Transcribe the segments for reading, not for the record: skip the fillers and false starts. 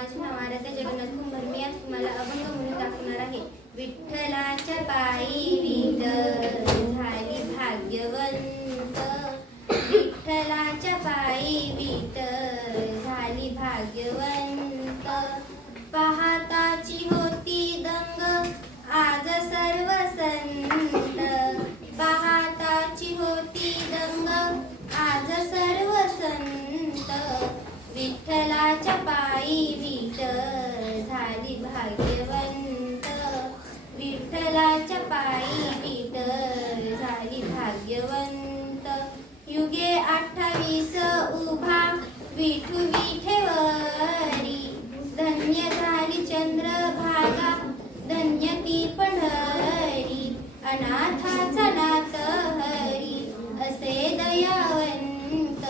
माझे नाव आराध्या जगन्नाथ कुंभार. मी आज तुम्हाला अभंग म्हणून दाखवणार आहे. विठ्ठलाच्या पायी विठ्ठल झाली भाग्यवंत. विठ्ठलाच्या पायी विठ्ठल झाली भाग्यवंत. पाहताची होती दंग आज सर्व संत. पाहताची होती दंग आज सर्व संत. विठ्ठलाच्या पायी विठ्ठल झाली भाग्यवंत. विठ्ठलाच्या पायी विठ्ठल झाली भाग्यवंत. युगे 28 उभा विठू विठेवरी. धन्य झाली चंद्रभागा धन्य ती पंढरी. अनाथाचा नाथ हरी असे दयावंत.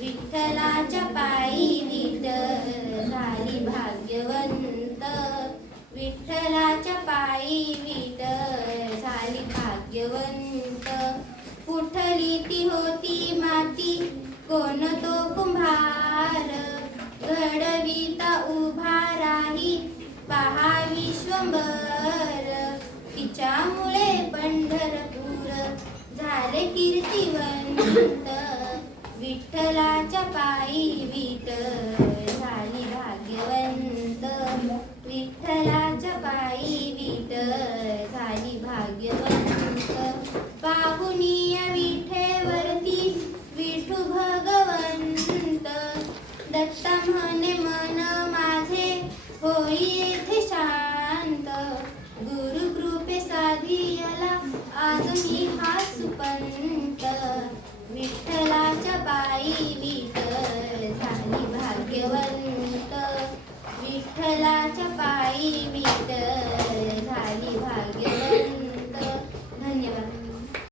विठ्ठलाच्या पायी विठ्ठल झाली भाग्यवंत. विठ्ठलाच्या पायी विठ्ठल झाली भाग्यवंत. कुठली ती होती माती कोण तो कुंभार. घडविता उभा राही पहा विश्वंभर. तिच्यामुळे पंढरपूर झाले कीर्तिवंत. विठ्ठलाच्या पायी विठ्ठल झाली भाग्यवंत. विठ्ठलाच्या पायी विठ्ठल झाली भाग्यवंत. पाहुनिया विठेवरती विठू भगवंत. दत्ता म्हणे मन माझे होई येथे शांत. गुरु कृपे साधियाला आज मी हा सुपंत. विठ्ठलाच्या पायी विठ्ठल झाली भाग्यवंत. विठ्ठलाच्या पायी विठ्ठल